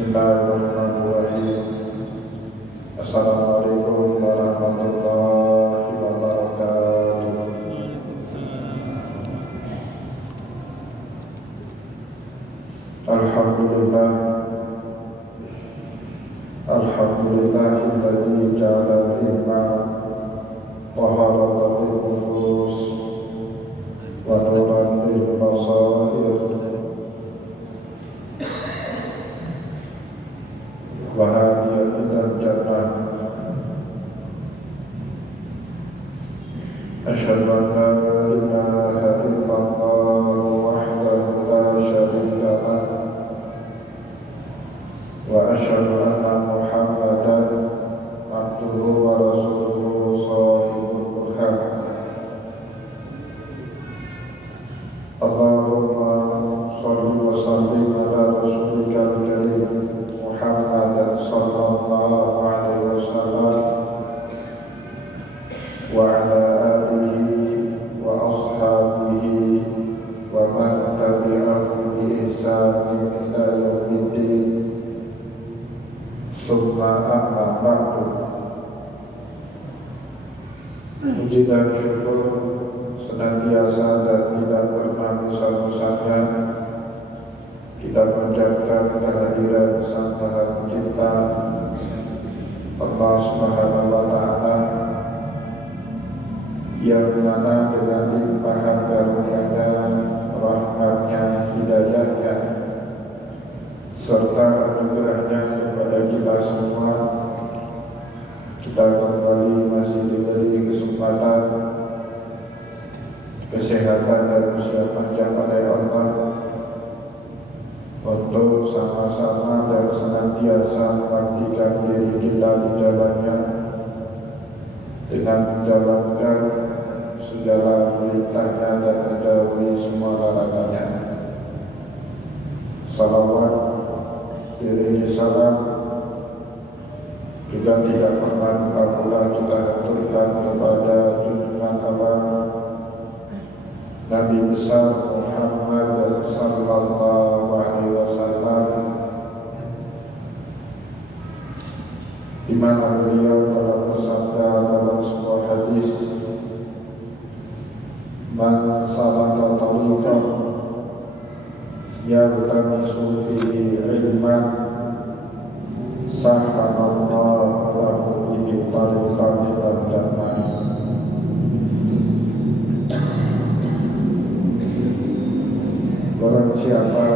Bismillahirrahmanirrahim. Assalamualaikum warahmatullahi wabarakatuh. Alhamdulillah, alhamdulillahilladzi ja'ala al-ilma taharatan lil-nufus wa nuran lil-basair wa hadiyan ilal jannah. Asyhadu an la ilaha illallah wahdahu la syarika lah wa asyhadu anna Muhammadan abduhu wa rasuluhu shahibul burhan. Allahumma shalli wa sallim ala rasulika al-karim Muhammad sallallahu alaihi wasallam wa ala alihi wa ashabihi wa man tabi'ahum bi ihsanin ila yaumiddin. Summa amma ba'du. Puji dan syukur senantiasa dan tidak pernah bosan-bosannya kita panjatkan kehadiran Sang Maha Pencipta Allah Subhanahu wa Ta'ala, yang mana dengan limpahan karunia-Nya, rahmat-Nya, hidayah-Nya, serta anugerah-Nya kepada kita semua, kita kembali masih diberi kesempatan, kesehatan dan usia panjang oleh Allah untuk sama-sama dan senantiasa mengabdikan diri kita di jalannya dengan menjalankan segala perintahnya dan menjauhi semua larangannya. Salawat diri salam juga tidak pernah lupa pula kita aturkan kepada junjungan abang Nabi besar Muhammad sallallahu alaihi wasallam, di mana beliau telah bersabda dalam sebuah hadis, "Man salaka tariqan yaltamisu fihi ilman sahhalallahu lahu bihi tariqan ilal jannah." Barang siapa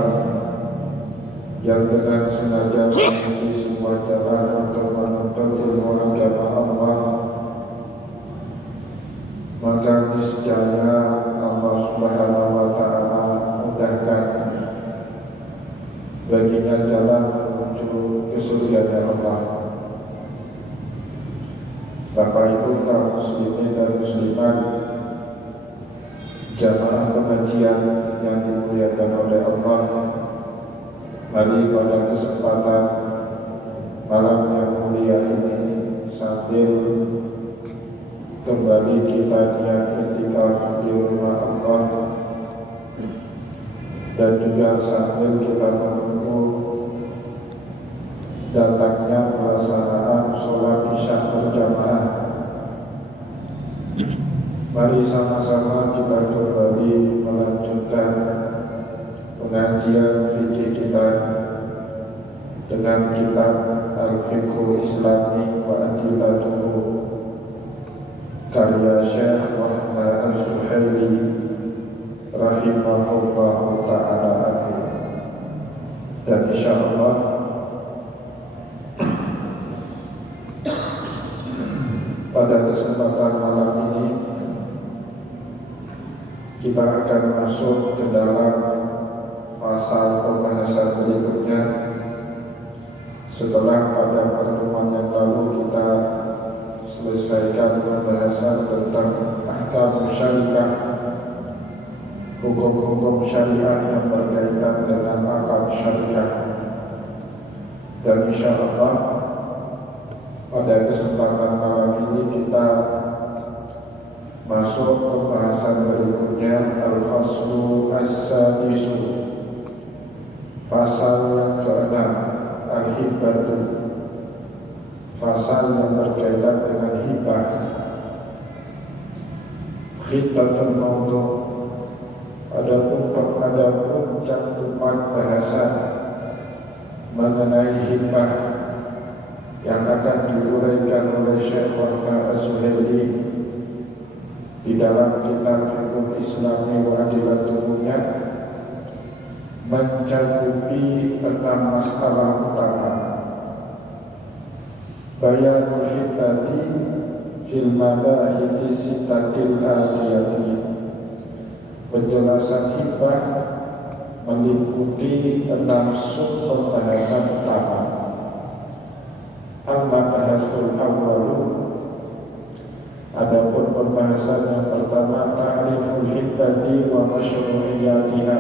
yang dengan sengaja menempuh sebuah jalan untuk menuntut ilmu agama Allah, maka niscaya Allah Subhanahu wa Ta'ala mudahkan baginya jalan menuju ke surga Allah. Bapak Ibu kaum muslimin dan muslimat, jamaah pengajian yang dimuliakan oleh Allah, mari pada kesempatan malam yang mulia ini, sambil kembali kita i'tikaf di rumah Allah dan juga sambil kita menunggu datangnya pelaksanaan sholat isya berjamaah, mari sama-sama kita kembali melanjutkan pengajian fikih kita dengan kitab Al-Fiqhul Islami wa Adillatuhu karya Syekh Muhammad Al-Zuhaili rahimahullahu ta'ala. Dan insyaallah pada kesempatan malam ini kita akan masuk ke dalam pasal pembahasan berikutnya, setelah pada pertemuan yang lalu kita selesaikan pembahasan tentang ahkam syariah, hukum-hukum syariah yang berkaitan dengan akad syariah. Dan insyaallah pada kesempatan malam ini kita masuk pembahasan berikutnya, Al-Faslu As-Sadisu, pasal yang ke-6, Al-Hibbatu, pasal yang berkaitan dengan hibah. Khitatul Maudhu, ada puncak tempat bahasan mengenai hibah yang akan diuraikan oleh Syekh Wahbah Az-Zuhaili di dalam kitab Fiqh Islami wa Adillatul Munya, mencakupi 6 masalah utama. Bayanul hibbati fil mabahith sittatil atiyati, penjelasan hibah meliputi 6 sub pembahasan utama. Al-mabahasul awwalu, adapun pembahasan yang pertama, ta'riful hibbati wa masyru'iyatiha,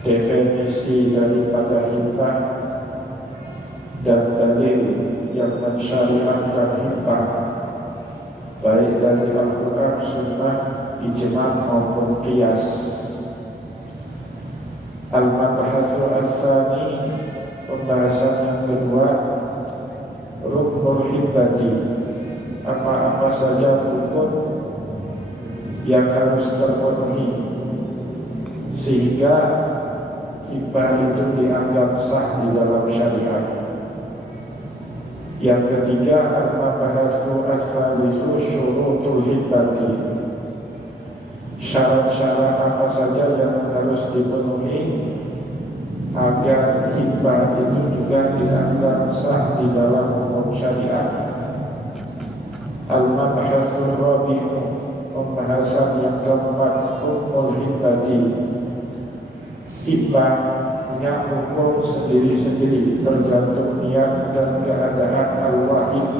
definisi daripada hibah dan dalil yang mensyariatkan hibah, baik dari Al-Quran, Sunnah, ijma' maupun qiyas. Al-mabahasul as-sani, pembahasan yang kedua, ruknul hibbati, apa-apa saja rukun yang harus terpenuhi sehingga hibah itu dianggap sah di dalam syariat. Yang ketiga, al-mabahasu as-salisu syurutul hibbati, syarat-syarat apa saja yang harus dipenuhi agar hibah itu juga dianggap sah di dalam hukum syariat. Al-mabahasul rabi'u, pembahasan yang keempat, hukum hibbati, hibah punya hukum sendiri-sendiri tergantung niat dan keadaan al-wahid,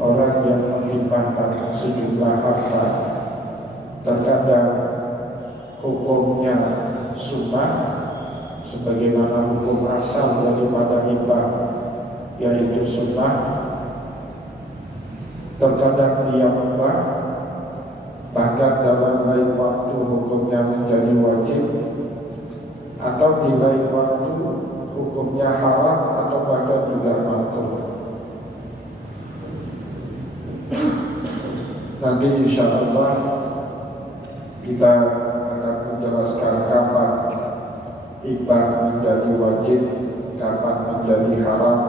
orang yang menghibahkan sejumlah harta. Terkadang hukumnya sunnah sebagaimana hukum asal daripada hibah, yaitu sunnah. Terkadang dia mubah, bahkan dalam lain waktu hukumnya menjadi wajib, atau di lain waktu hukumnya haram atau bahkan juga makruh. Nanti insya Allah kita akan menjelaskan kapan hibah menjadi wajib, kapan menjadi haram,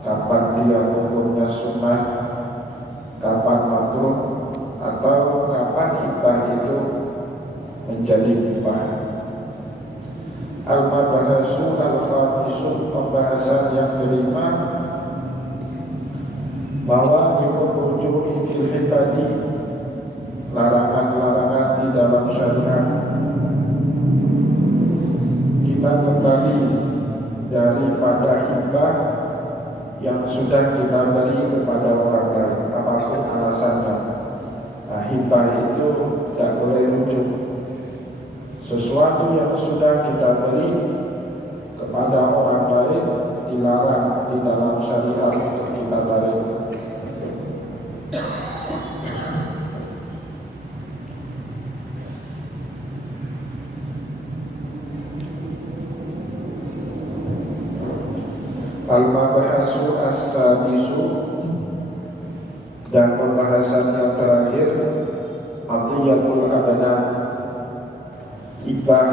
kapan dia hukumnya sunnah, kapan makruh, atau kapan hibah itu menjadi hibah. Al-mabahasu al-khamisu, pembahasan yang kelima, bahwa diwujud fil hibbati, larangan-larangan di dalam syariat. Kita kembali daripada hibah yang sudah kita beri kepada orang lain, apapun alasannya. Nah, hibah itu tidak boleh rujuk. Sesuatu yang sudah kita beri kepada orang lain dilarang di dalam syariat untuk kita beri. Al-mabahasu as-sadisu, dan pembahasan yang terakhir, atiyatul abna, hibah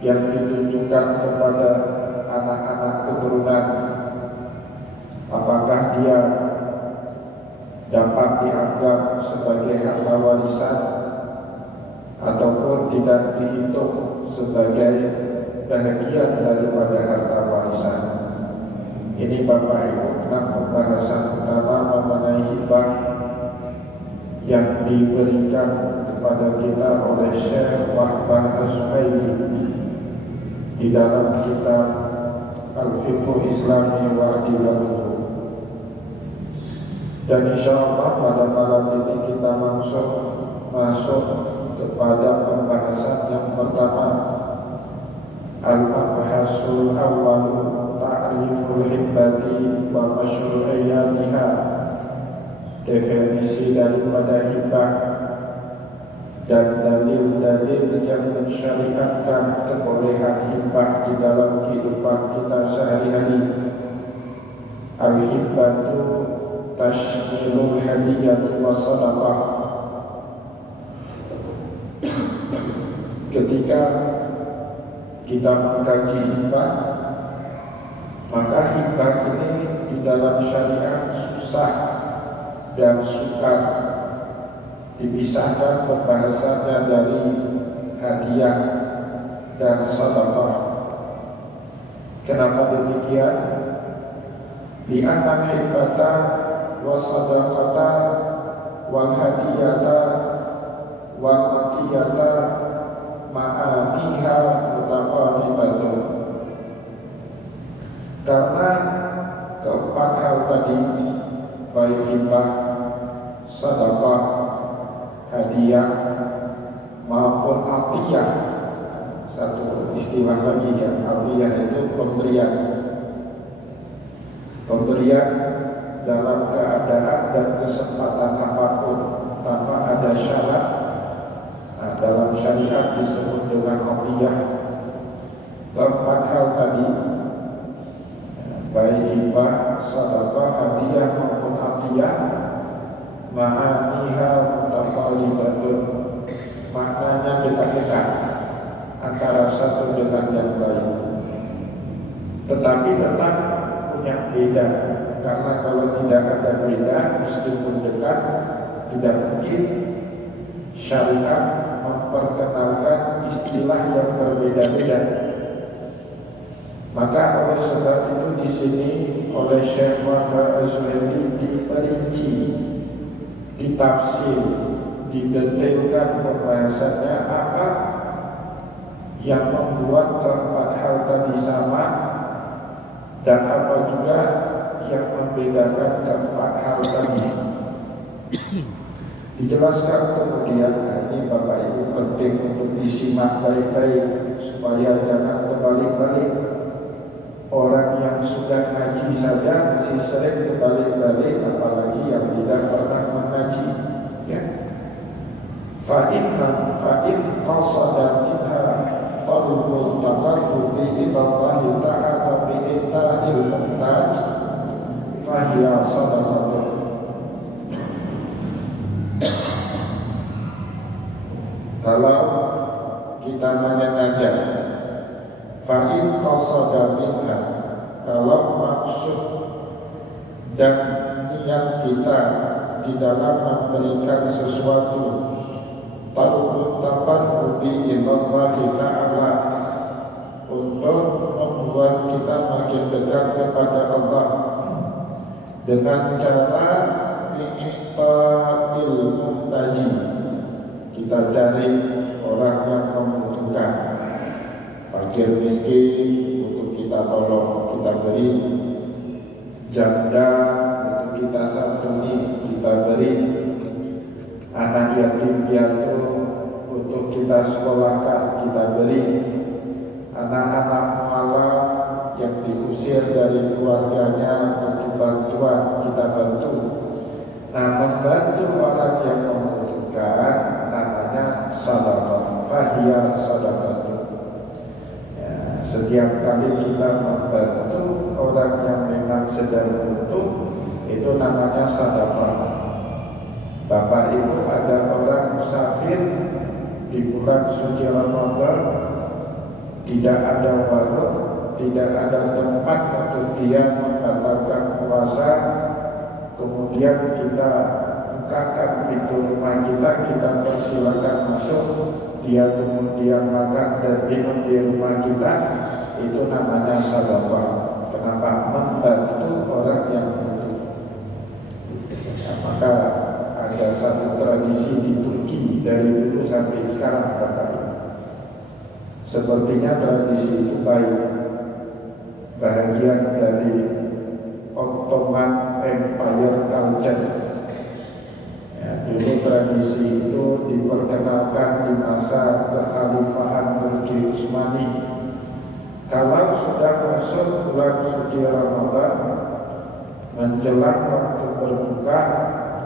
yang ditujukan kepada anak-anak keturunan. Apakah dia dapat dianggap sebagai harta warisan ataupun tidak dihitung sebagai bahagian daripada harta warisan? Ini Bapak Ibu, pembahasan utama mengenai hibah yang diberikan kepada kita oleh Syekh Wahbah Az-Zuhaili di dalam kitab Al-Fiqh Islami wa Adillatul. Dan insyaallah pada malam ini kita langsung masuk kepada pembahasan yang pertama, al-mabahasul awwalu, ta'riful hibbati wa masyru'iyatiha, definisi daripada hibah dan dalil-dalil yang mensyariatkan kebolehan hibah di dalam kehidupan kita sehari-hari. Al-hibatu tashmilul hadiyatu wa sadaqah. Ketika kita mengkaji hibah, maka hibah ini di dalam syariat susah dan sukar dipisahkan pembahasannya dari hadiah dan sedekah. Kenapa demikian? Di anna hibata wa sadaqata wal hadiyata wal atiyata ma'aniha mutaqaribatun. Karena keempat hal tadi, baik hibah, sedekah, hadiah maupun atiyah, satu istilah lagi ya, atiyah itu pemberian dalam keadaan dan kesempatan apapun tanpa ada syarat. Nah, dalam syariat disebut dengan atiyah. Keempat hal tadi, baik hibah, sedekah, hadiah maupun atiyah, ma'aniha mutaqaribatun, maknanya dekat-dekat antara satu dengan yang lain, tetapi tetap punya beda. Karena kalau tidak ada beda, meskipun dekat, tidak mungkin syariat memperkenalkan istilah yang berbeda-beda. Maka oleh sebab itu di sini oleh Syekh Muhammad Az-Zuhaili diperinci, ditafsir, didetailkan pembahasannya apa yang membuat keempat hal tadi sama dan apa juga yang membedakan keempat hal tadi. Dijelaskan kemudian. Ini Bapak Ibu penting untuk disimak baik-baik supaya jangan kebalik-balik. Orang yang sudah ngaji saja masih sering kebalik-balik, apalagi yang tidak pernah mengaji. Ya. Fa'in qasada minha talubul taqarrubi ila Allah ta'ala bi'inta'il muhtaj fahiya sadaqatun. Kalau kita menyengaja, fa'in qasada minha, kalau maksud dan niat kita di dalam memberikan sesuatu, talubul taqarrubi ila Allah ta'ala, untuk membuat kita makin dekat kepada Allah dengan cara bi'ita'il muhtaji, kita cari orang yang membutuhkan, fakir miskin untuk kita tolong, kita beri, janda untuk kita santuni, kita beri, anak yatim piatu untuk kita sekolahkan, kita beri, anak-anak mualaf yang diusir dari keluarganya untuk bantuan, kita bantu. Nah, membantu orang yang membutuhkan namanya sedekah, fahiya sedekah. Ya, setiap kali kita membantu orang yang memang sedang butuh, itu namanya sedekah. Bapak Ibu, ada orang musafir di bulan suci Ramadan, tidak ada warung, tidak ada tempat untuk dia membatalkan puasa, kemudian kita bukakan pintu rumah kita persilakan masuk, dia kemudian makan dan minum di rumah kita, itu namanya sedekah. Kenapa? Membantu orang yang butuh. Nah, maka ada satu tradisi di Turki dari dulu sampai sekarang, Bapak Ibu. Sepertinya tradisi itu baik, bahagian dari Ottoman Empire culture. Ya, dulu tradisi itu diperkenalkan di masa kekhalifahan Turki Utsmani. Kalau sudah masuk bulan suci Ramadan, menjelang waktu berbuka,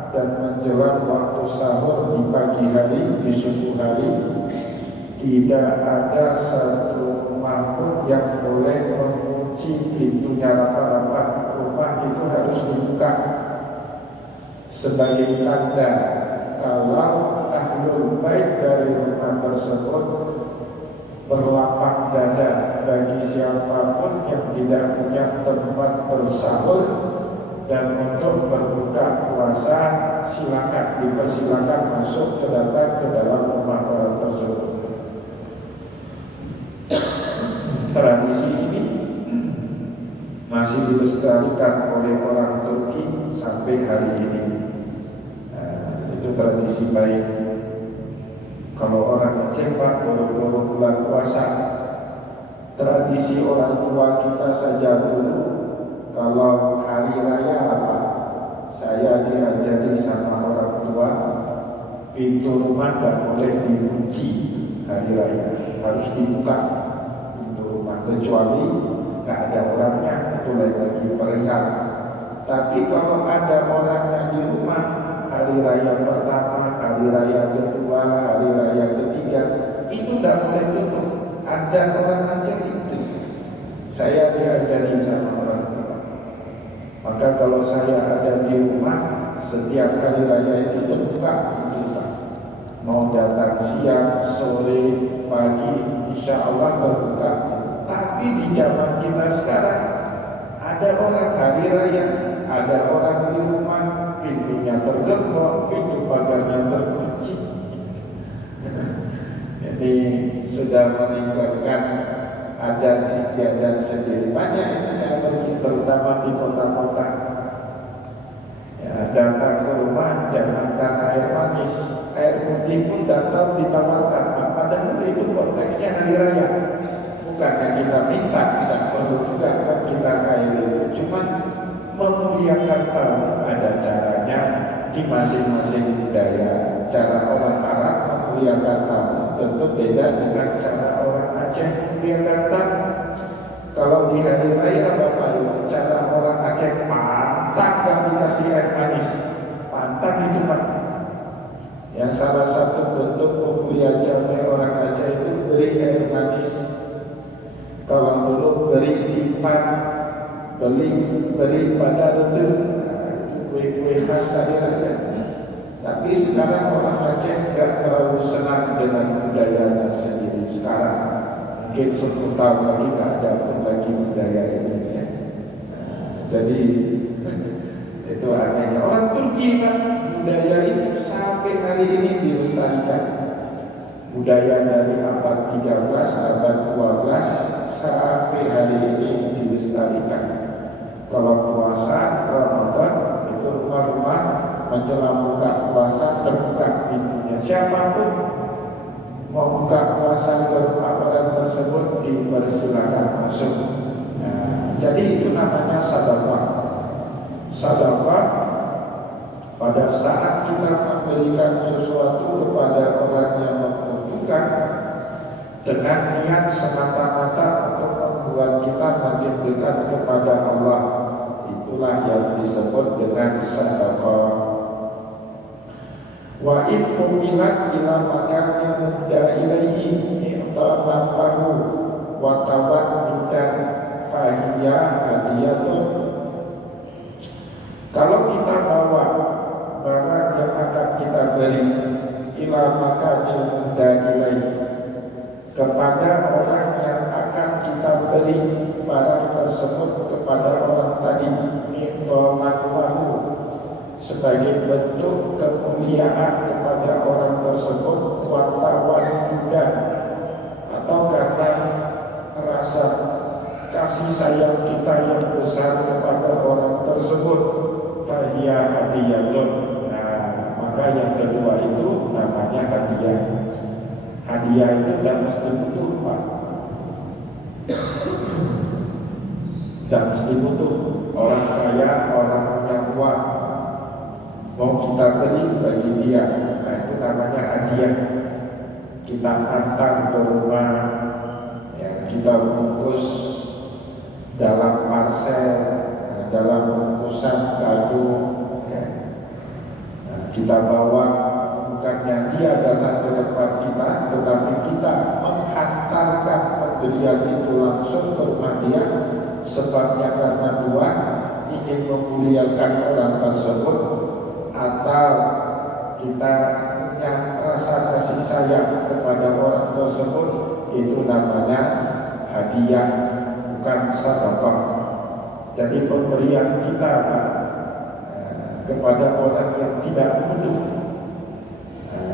dan menjelang waktu sahur di pagi hari, di subuh hari, tidak ada satu rumah pun yang boleh mengunci pintunya rapat-rapat. Rumah itu harus dibuka sebagai tanda kalau ahlul bait dari rumah tersebut berlapang dada bagi siapapun yang tidak punya tempat bersahur dan untuk berbuka puasa, silakan dipersilakan masuk datang ke dalam rumah orang tersebut. Tradisi ini masih dilestarikan oleh orang Turki sampai hari ini. Itu tradisi baik. Kalau orang Aceh Pak baru bulan puasa, tradisi orang tua kita saja dulu. Kalau hari raya apa? Saya diajari sama orang tua, pintu rumah tidak boleh dikunci hari raya, harus dibuka pintu rumah, kecuali tidak ada orangnya, itu lain lagi perihal. Tapi kalau ada orangnya di rumah, hari raya pertama, hari raya kedua, hari raya ketiga, itu tidak boleh tutup. Ada orang aja itu. Saya diajari sama orang tua. Maka kalau saya ada di rumah, setiap hari raya itu terbuka pintu. Mau datang siang, sore, pagi, insya Allah terbuka. Tapi di zaman kita sekarang, ada orang hari raya, ada orang di rumah, pintunya tergembok, pintu pagarnya terkunci. Jadi sudah meninggalkan adat istiadat sendiri. Banyak ini saya pergi, terutama di kota-kota. Ya, datang ke rumah, jangankan air manis, air putih pun datang ditawarkan. Padahal itu konteksnya hari raya. Bukannya kita minta, tidak perlu juga kan kita air itu. Cuma memuliakan tamu ada caranya di masing-masing budaya. Cara orang Arab memuliakan tamu tentu beda dengan cara orang Aceh memuliakan tamu. Kalau di hari raya Bapak Ibu, cara orang Aceh pantang gak dikasih air manis, pantang itu Pak. Yang salah satu bentuk memuliakannya orang Aceh itu beri air manis. Kalau dulu beri tipan, beri pada itu kue-kue khas hari raya. Tapi sekarang orang Aceh tidak terlalu senang dengan budayanya sendiri sekarang. Mungkin 10 tahun lagi tidak ada pun lagi budaya ini ya. Jadi itu anehnya orang Turki kan, budaya itu sampai hari ini dilestarikan. Budaya dari abad 13, abad 12 sampai hari ini dilestarikan. Kalau puasa Ramadan itu rumah-rumah menjelang buka puasa terbuka pintunya. Siapapun mau buka puasa ke rumah orang tersebut dipersilakan masuk. Nah, jadi itu namanya sedekah. Sedekah pada saat kita memberikan sesuatu kepada orang yang membutuhkan dengan niat semata-mata untuk membuat kita makin dekat kepada Allah. Itulah yang disebut dengan sedekah. Wa in mu'minat ila makan muda ilaihi i'taman lahu wa tawaddudan fahiya hadiyatun. Kalau kita bawa barang yang akan kita beri ila makan muda ilaihi kepada orang yang akan kita beri barang tersebut kepada orang tadi, i'taman lahu sebagai bentuk kemuliaan kepada orang tersebut, wartawan muda, atau karena rasa kasih sayang kita yang besar kepada orang tersebut, fahiya hadiyatun. Nah, maka yang kedua itu namanya hadiah. Hadiah itu tidak mesti butuh Pak, tidak mesti butuh. Orang kaya, orang punya uang, mau kita beri bagi dia, nah itu namanya hadiah. Kita antar ke rumah, ya, kita bungkus dalam parcel, dalam bungkusan kado, ya. kita bawa, bukannya dia datang ke tempat kita, tetapi kita menghantarkan pemberian itu langsung ke rumah dia. Sebabnya karena dua, ingin memuliakan orang tersebut, atau kita punya rasa kasih sayang kepada orang tersebut. Itu namanya hadiah, bukan sedekah. Jadi pemberian kita kepada orang yang tidak butuh,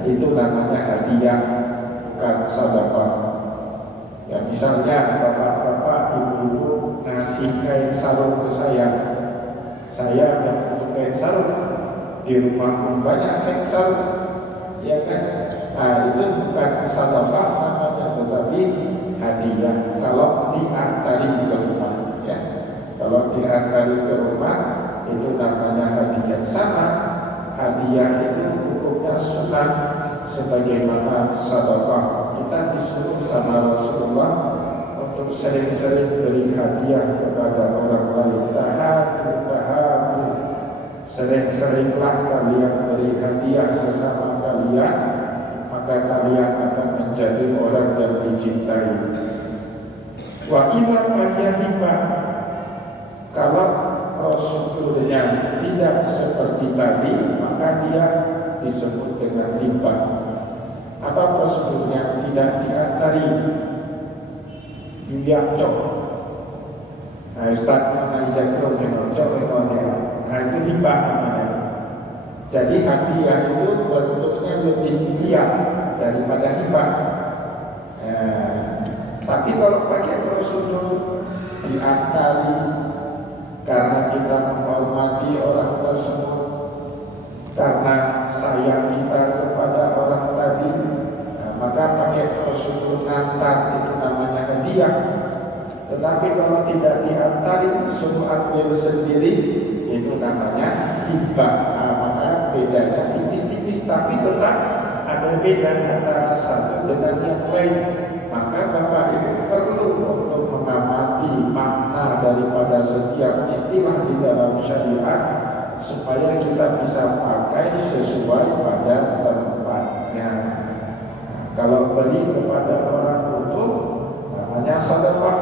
itu namanya hadiah, bukan sedekah. Ya, misalnya bapak-bapak, ibu-ibu ngasih kain sarung ke saya yang butuh kain sarung, di rumah banyak kain sarung, ya kan? Itu bukan sedekah namanya, tetapi hadiah. Kalau diantari ke rumah, ya, kalau diantari ke rumah itu namanya hadiah. Sama, hadiah itu hukumnya sunnah sebagaimana sedekah. Kita disuruh sama Rasulullah untuk sering-sering beri hadiah kepada orang lain. Tahabu, sering-seringlah kalian beri hadiah sesama kalian, maka kalian akan menjadi orang yang dicintai. Wa idza fahyahibah, kalau Rasulullah tidak seperti tadi, maka dia disebut dengan hibah. Apa Rasulullah tidak diantari cok? Nah, Ustaz mengajak cok, nah itu hibah namanya. Jadi hadiah itu bentuknya lebih mulia daripada hibah. Tapi kalau pakai prosedur diantari karena kita menghormati orang tersebut, karena sayang kita kepada orang tadi, maka pakai prosedur ngantar, itu namanya hadiah. Tetapi kalau tidak diantari, suruh ambil sendiri, itu namanya hibah. Maka bedanya tipis-tipis, tapi tetap ada beda antara satu dengan yang lain. Maka Bapak Ibu perlu untuk mengamati makna daripada setiap istilah di dalam syariat, supaya kita bisa pakai sesuai pada tempatnya. Kalau beri kepada orang butuh, namanya sedekah.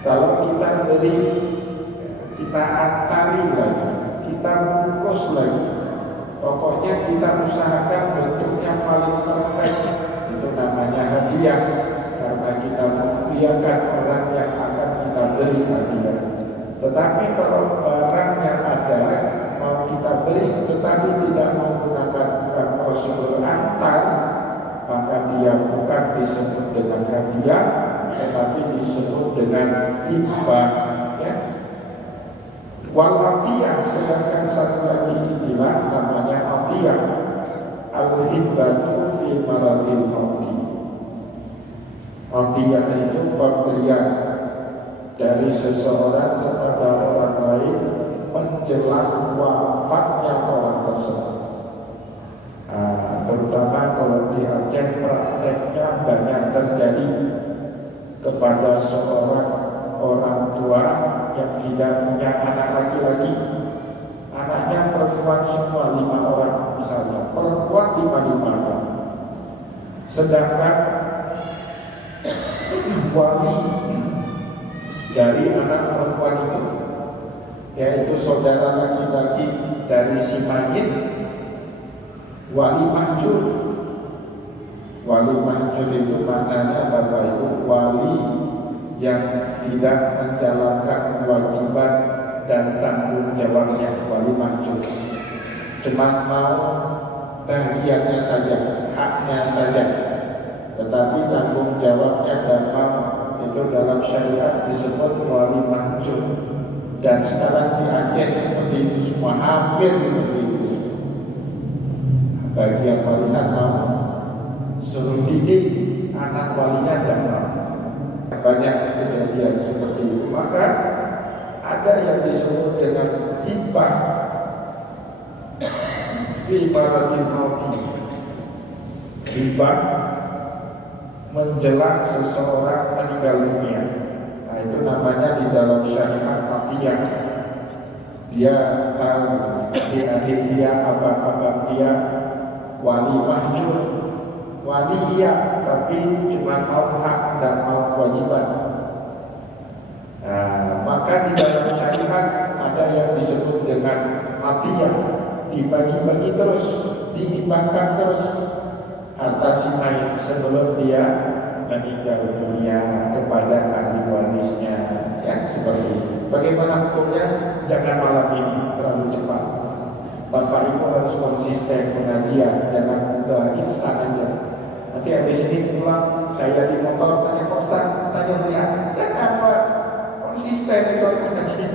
Kalau kita beri, kita antari lagi, kita bungkus lagi, pokoknya kita usahakan bentuknya paling perfect, itu namanya hadiah. Karena kita memuliakan orang yang akan kita beri hadiah. Tetapi kalau barang yang ada mau kita beli, tetapi tidak menggunakan prosedur antar, maka dia bukan disebut dengan hadiah, tetapi disebut dengan hibah. Ya. Wal atiyah, sedangkan satu lagi istilah namanya atiyah. Al-hibatu fi maradil mauti. Atiyah itu pemberian dari seseorang kepada orang lain menjelang wafatnya orang tersebut. Terutama kalau di Aceh prakteknya banyak terjadi kepada seorang orang tua yang tidak punya anak laki-laki. Anaknya perempuan semua 5 orang misalnya, perempuan 5-5-nya. Sedangkan wali dari anak perempuan itu, yaitu saudara laki-laki dari si mayit, wali mahjur. Wali mahjur itu maknanya Bapak Ibu, wali yang tidak menjalankan kewajiban dan tanggung jawabnya. Wali mahjur cuma mau bagiannya saja, haknya saja, tetapi tanggung jawabnya dan mau, itu dalam syariat disebut wali mahjur. Dan sekarang di Aceh seperti itu semua, hampir seperti itu. Bagian warisan mau, suruh didik anak walinya dan mau. Banyak kejadian seperti itu. Maka ada yang disebut dengan hibah fi maradil mauti. Hibah menjelang seseorang meninggal dunia. Nah, itu namanya di dalam syariat atiyah. Dia tahu adik-adik dia, abang-abang dia wali mahjur, wali iya, tapi cuma mau hak dan mau kewajiban. Maka di dalam syariat ada yang disebut dengan atiyah, dibagi-bagi terus, dihibahkan terus harta si mayit sebelum dia meninggal dunia kepada ahli warisnya, ya seperti itu. Bagaimana hukumnya? Jangan malam ini terlalu cepat. Bapak Ibu harus konsisten pengajian, jangan instan aja. Nanti habis ini pulang, saya di motor tanya Ustaz, tanya dia, jangan Pak, konsisten itu pengajian.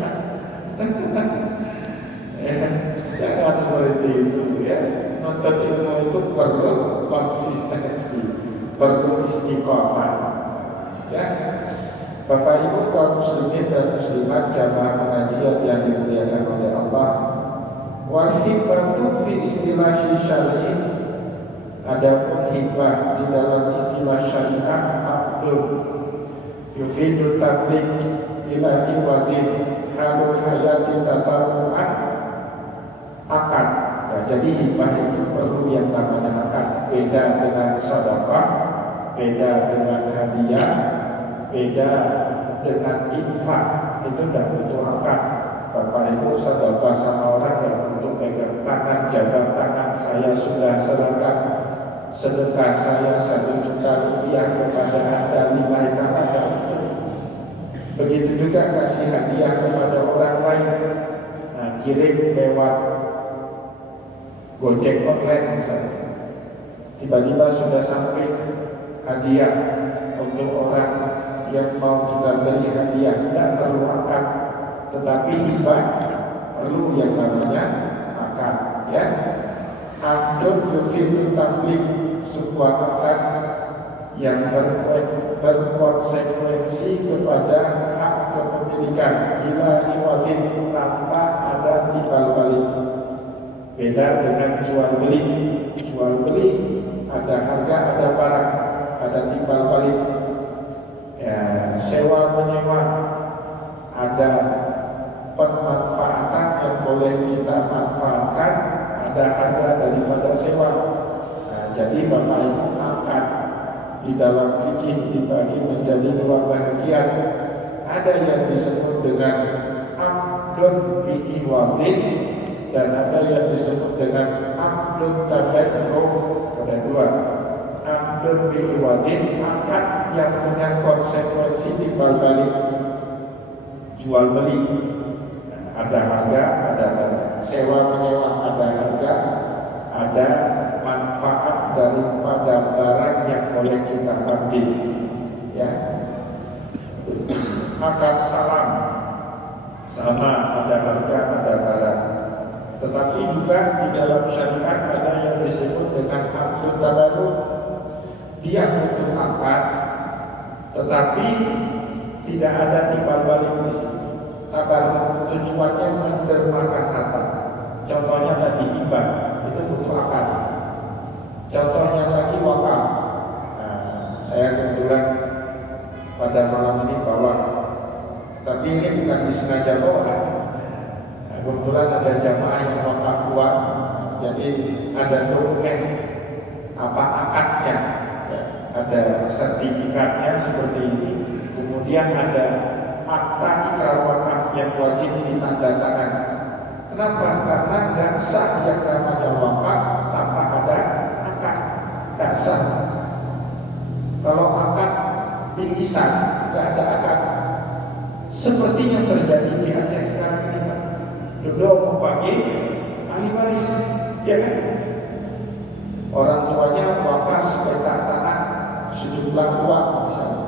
Jangan seperti itu ya. Nonton ilmu itu perlu konsistensi, perlu istiqomah. Ya, Bapak Ibu kaum muslimin dan muslimat jamaah pengajian yang dimuliakan oleh Allah. Wal hikmatu fi istilah syar'i, adapun hikmah di dalam istilah syariat abdul yufidul tablik ila iwadin halul hayati tataru'an akad. Nah, jadi hikmah itu perlu yang namanya akad. Beda dengan sedekah, beda dengan hadiah, beda dengan infak, itu tidak butuh akad. Bapak Ibu sedekah sama orang yang untuk pegang tangan, jaga tangan, saya sudah sedekah saya 1 juta rupiah kepada Anda, nilai tangan. Begitu juga kasih hadiah kepada orang lain. Nah, kirim lewat Gojek online misalnya. Tiba-tiba sudah sampai hadiah untuk orang yang mau kita beri hadiah, tidak perlu akad, tetapi hibah perlu yang namanya akad. Ya, akad yufidu tablik, sebuah akad yang berkonsekuensi kepada hak kepemilikan bila iwadin tanpa ada timbal balik. Beda dengan jual beli. Jual beli ada harga, ada barang, ada timbal balik. Ya, sewa menyewa ada pemanfaatan yang boleh kita manfaatkan, ada harga daripada sewa. Nah, jadi Bapak Ibu akad di dalam fikih dibagi menjadi 2 bagian. Ada yang disebut dengan aqdun bi iwadin dan ada yang disebut dengan aqdun tabarru. Ada 2. Aqdun bi iwadin, akad yang punya konsekuensi timbal balik, jual beli. Ada harga, ada harga. Sewa menyewa, ada harga, ada manfaat daripada barang yang boleh kita ambil. Ya, akad salam sama, ada harga, ada barang. Tetapi juga di dalam syariat ada yang disebut dengan akad tabarru. Dia butuh akad, tetapi tidak ada timbal balik di sini. Tabarru tujuannya mendermakan harta. Contohnya tadi hibah, itu butuh akad. Contohnya lagi wakaf. Nah, saya kebetulan pada malam ini bawa, tapi ini bukan disengaja bawa. Nah, kebetulan ada jamaah yang wakaf uang, jadi ada dokumen apa akadnya, ya, ada sertifikatnya seperti ini. Kemudian ada akta ikrar wakaf yang wajib ditandatangan. Kenapa? Karena nggak sah yang namanya wakaf tanpa ada akad, nggak sah. Kalau akad pilihan nggak ada akad, seperti yang terjadi di Aceh sekarang ini, Pak. Duduk membagi ahli waris, ya kan? Orang tuanya wakaf sepetak tanah sejumlah uang misalnya,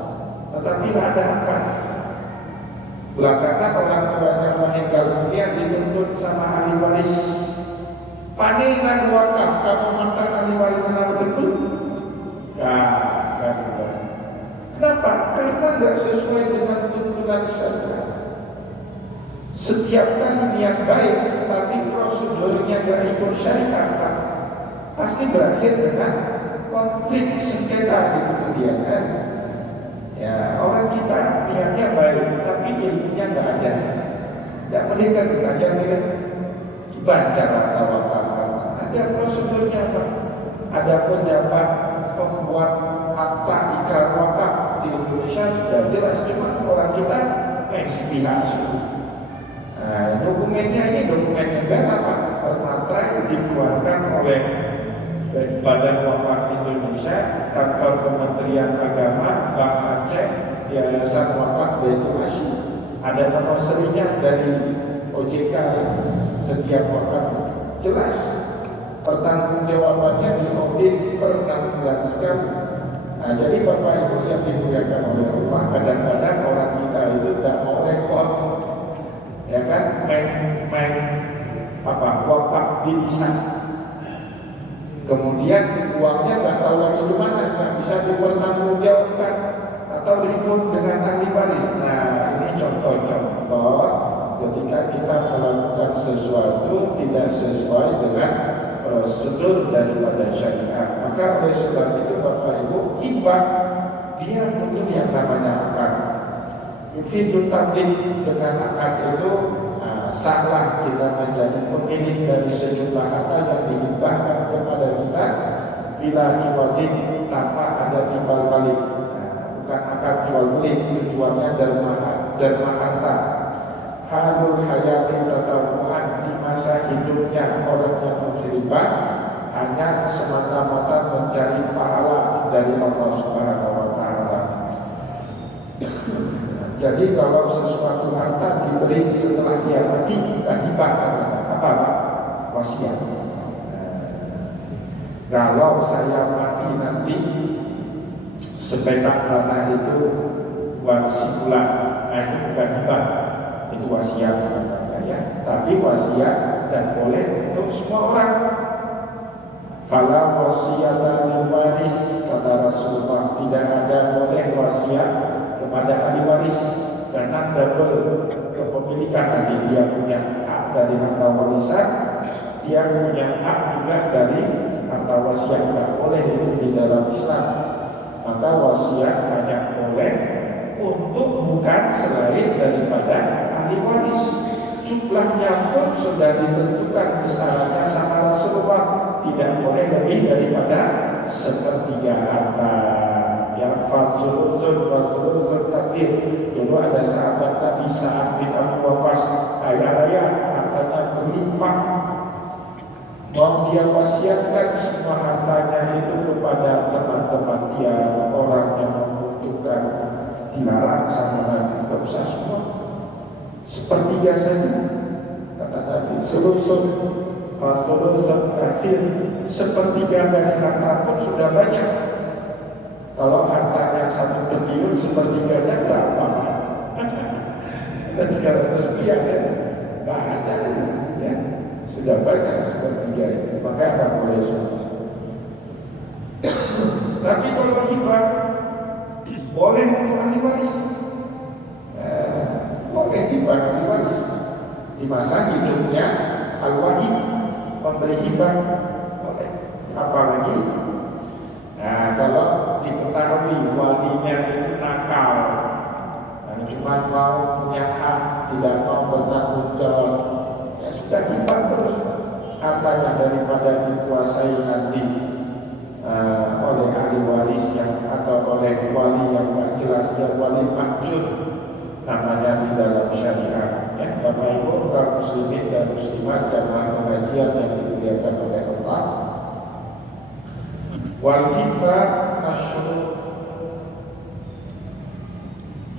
tetapi nggak ada akad. Belakangan orang tuanya meninggal dunia, dituntut sama ahli waris, panggilkan wakaf, kamu mantan ahli waris yang betul? Kenapa? Karena tidak sesuai dengan tuntunan syariat. Setiap kali niat baik, tapi prosedurnya tidak ikut syariat, pasti berakhir dengan konflik sengketa di kemudian kan. Ya, orang kita niatnya baik, tapi ilmunya tidak ada. Tidak menikah aja dengan baca wakaf. Ada prosedurnya Pak. Ada pejabat pembuat akta ikrar wakaf di Indonesia sudah jelas, cuma orang kita main sepihak semua. Nah, dokumennya ini dokumen negara Pak. Permatra dikeluarkan oleh Badan Wakaf Indonesia, Kantor Kementerian Agama, Bank Aceh, Yayasan Wakaf Baitul Asy. Ada nomor serinya dari OJK setiap wakaf. Jelas pertanggungjawabannya diaudit per 6 bulan sekali. Nah, jadi Bapak Ibu yang dimuliakan oleh Allah, kadang-kadang orang kita itu tidak mau rekod, ya kan, main wakaf bisa. Kemudian uangnya nggak tahu lagi di mana, nggak bisa dipertanggungjawabkan atau ribut dengan ahli waris. Nah, ini contoh-contoh ketika kita melakukan sesuatu tidak sesuai dengan prosedur daripada syariat. Maka oleh sebab itu Bapak Ibu, hibah dia butuh yang namanya akad. Yufidul tablik, dengan akad itu sahlah kita menjadi pemilik dari sejumlah harta yang dihibahkan kepada kita bila iwadin, tanpa ada timbal balik. Bukan akad jual beli, tujuannya derma harta. Halul hayati tatawuan, di masa hidupnya orang yang menghibah hanya semata-mata mencari pahala dari Allah Subhanahu wa Ta'ala. Jadi kalau sesuatu harta diberi setelah dia mati, bukan hibah, apa Pak? Wasiat. Kalau saya mati nanti, sepetak tanah itu wasiat, itu bukan hibah, itu wasiat ya. Tapi wasiat dan boleh untuk semua orang. Fala wasiyata lil waris, kata Rasulullah, tidak ada boleh wasiat kepada ahli waris, karena double kepemilikan. Nanti dia punya hak dari harta warisan, dia punya hak juga dari harta wasiat. Tidak boleh itu di dalam Islam. Maka wasiat hanya boleh untuk bukan selain daripada ahli waris. Jumlahnya pun sudah ditentukan misalnya sama Rasulullah, tidak boleh lebih daripada sepertiga harta. Ya, fazuluzul kasir. Dulu ada sahabat Nabi Sa'ad bin Abi Waqqas, kaya raya, hartanya berlimpah. Mau dia wasiatkan semua hartanya itu kepada teman-teman dia, orang yang membutuhkan, dilarang sama Nabi. Tidak usah semua, sepertiga saja. Kata Nabi, fazuluzul kasir, sepertiga dari harta pun sudah banyak. Kalau hartanya 1 triliun, sepertiganya berapa? 300 miliar ya? Banyak ya. Sudah banyak sepertiga itu. Maka tidak boleh semua. Tapi kalau hibah, boleh untuk ahli waris. Boleh hibah ahli waris. Di masa hidupnya al-wahid, memberi hibah, boleh. Apalagi kalau diketahui walinya itu nakal, cuma mau punya hak, tidak mau bertanggung jawab, ya sudah hibah terus hartanya daripada dikuasai nanti oleh ahli waris atau oleh wali yang tak jelas, yang wali mahjub namanya di dalam syariat. Ya, Bapak Ibu kaum muslimin dan muslimat jamaah pengajian yang dimuliakan oleh Allah. Wal hibah masyru',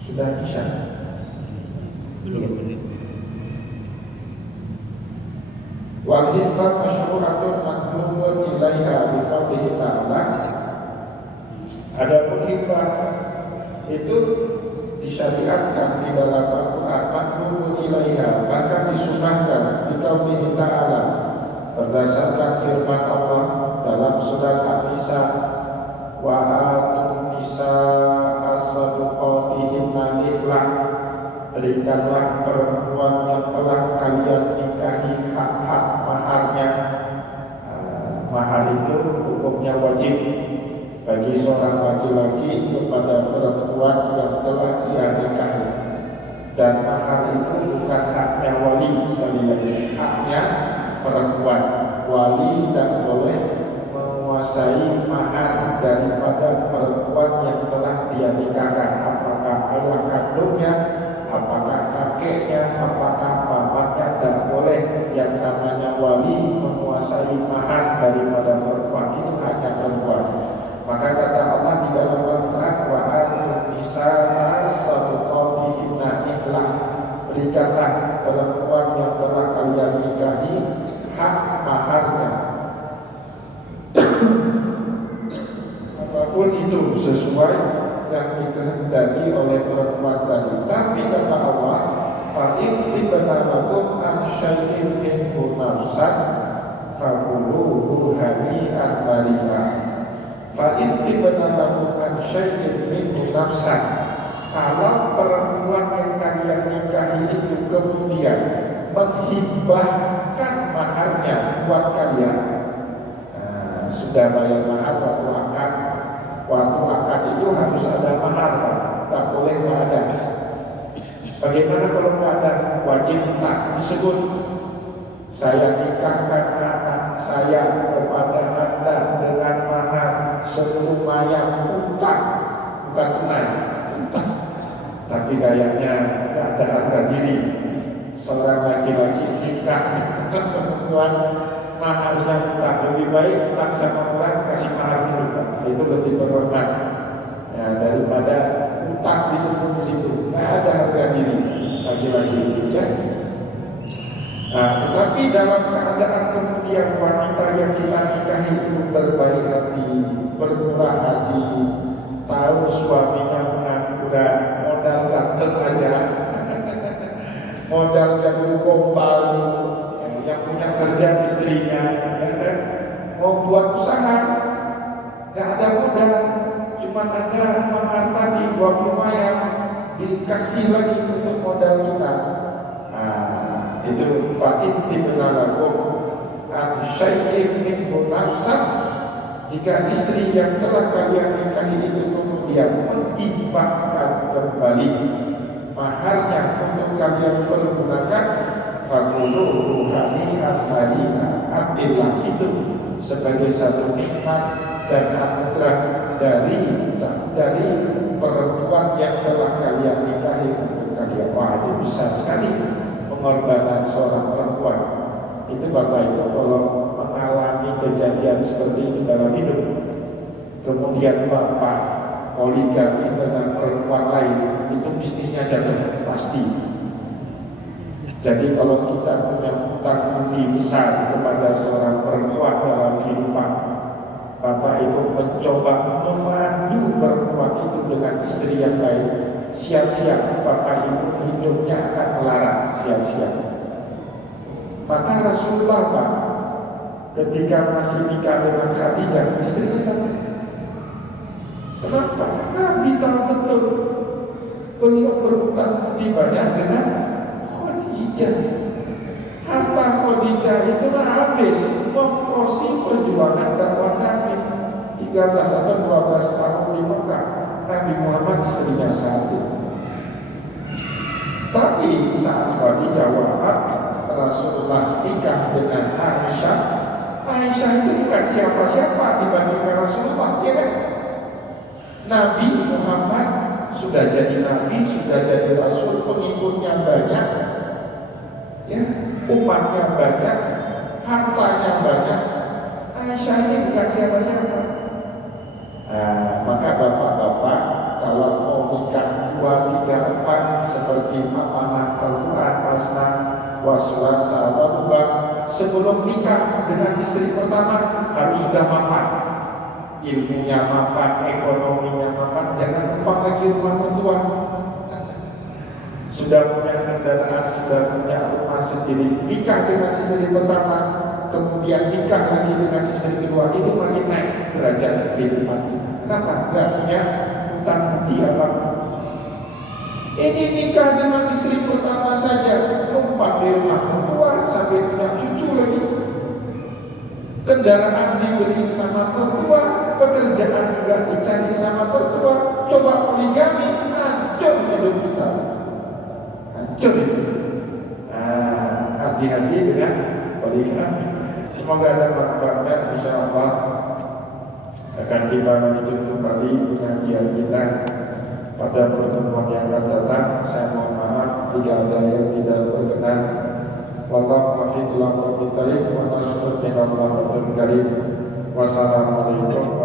sudah bisa. Wal hibah masyru'atun maklumun ilaiha biqaulihi ta'ala. Adapun hibah itu disyariatkan di dalam Al-Quran, maklumun ilaiha, maka disunahkan biqaulihi ta'ala, berdasarkan firman Allah dalam surat An-Nisa, wa atun nisa aswaduqatihinna nihlah, berikanlah perempuan yang telah kalian nikahi hak-hak maharnya. Mahar itu hukumnya wajib bagi seorang laki-laki kepada perempuan yang telah ia nikahi. Dan mahar itu bukan haknya wali, sekali lagi haknya perempuan. Wali tidak boleh menguasai mahar daripada perempuan yang telah dia nikahkan, apakah ayah kandungnya, apakah kakeknya, apakah pamannya. Dan boleh yang namanya wali menguasai mahar daripada perempuan, itu hanya perempuan. Maka kata Allah di dalam Al-Quran, wa atun nisaa sadaqatihinna nihlah, berikanlah perempuan yang telah kalian nikahi hak maharnya, apapun itu sesuai yang dikehendaki oleh perempuan tadi. Tapi kata Allah, fa in tibnalakum an syai'in minhu nafsan fakuluhu hani'an mari'an. Fa in tibnalakum an syai'in minhu nafsan, kalau perempuan yang kalian nikahi itu kemudian menghibahkan maharnya buat kalian, sudah bayar mahar waktu akad itu harus ada mahar, Pak. Tak boleh nggak ada. Bagaimana kalau nggak ada? Wajib tak disebut, saya nikahkan anak saya kepada Anda dengan mahar seluruh mayat utang, bukan tunai, utang. Tapi kayaknya nggak ada harga diri seorang laki-laki nikah perempuan maharnya utang. Lebih baik utang sama orang, kasih mahar dulu, Pak. Itu lebih berhormat ya, daripada utang disebut di situ. Nggak ada harga diri laki-laki itu ya. Tetapi dalam keadaan kemudian wanita yang kita nikahi itu berbaik hati, bermurah hati, tahu suaminya pengangguran, modal ganteng aja, modal jago gombal, yang punya kerja istrinya, ya kan? Mau buat usaha, nggak ada modal, cuma ada mahar tadi, buat lumayan, dikasih lagi untuk modal kita. Itu fa'in tibnalakum an syai'in minhu nafsan, jika istri yang telah kalian nikahi itu kemudian menghibahkan kembali maharnya untuk kalian pergunakan, fakuluhu hani'an mari'an, ambillah itu sebagai satu nikmat dan anugerah dari perempuan yang telah kalian nikahi untuk kalian. Wah, itu besar sekali pengorbanan seorang perempuan. Itu Bapak Ibu kalau mengalami kejadian seperti itu dalam hidup, kemudian Bapak poligami dengan perempuan lain, itu bisnisnya jatuh pasti. Jadi kalau kita punya hutang budi besar kepada seorang perempuan dalam kehidupan, Bapak Ibu mencoba memandu perempuan itu dengan istri yang baik, siap-siap Bapak Ibu hidupnya akan melarang, siap-siap. Maka Rasulullah, Pak, ketika masih nikah dengan Khadijah, istrinya satu. Kenapa? Nabi tahu betul beliau berhutang budi banyak dengan Khadijah. Harta Khadijah itulah habis memprosi perjuangan dakwah Nabi 13 atau 12 tahun di Mekah. Nabi Muhammad istrinya satu. Tapi saat Khadijah wafat, Rasulullah nikah dengan Aisyah. Aisyah itu bukan siapa-siapa dibandingkan Rasulullah, ya kan? Nabi Muhammad sudah jadi nabi, sudah jadi rasul, pengikutnya banyak, ya, umatnya banyak, hartanya banyak. Aisyah ini bukan siapa-siapa. Maka bapak-bapak kalau mau nikah 2, 3, 4 seperti amanah Al-Quran, Asnah, Waswat, Sahabat, sebelum nikah dengan istri pertama harus sudah mapan, ilmunya mapan, ekonominya mapan, jangan lupa lagi rumah mertua. Sudah punya kendaraan, sudah punya rumah sendiri, nikah dengan istri pertama, kemudian nikah lagi dengan istri kedua, itu makin naik derajat kehidupan kita. Kenapa? Enggak punya hutang budi apa? Ini nikah dengan istri pertama saja, numpang di rumah mertua sampai punya cucu lagi. Kendaraan diberi sama mertua, pekerjaan juga dicari sama mertua. Coba poligami, hancur hidup kita. Curi. Nah, hati-hati dengan poligami. Semoga ada manfaatnya, insyaallah akan kita lanjut kembali pengajian kita pada pertemuan yang akan datang. Saya mohon maaf jika ada yang tidak berkenan. Wallahu a'lam bishawab. Wa nasallallahu alaihi wa sallam. Wassalamualaikum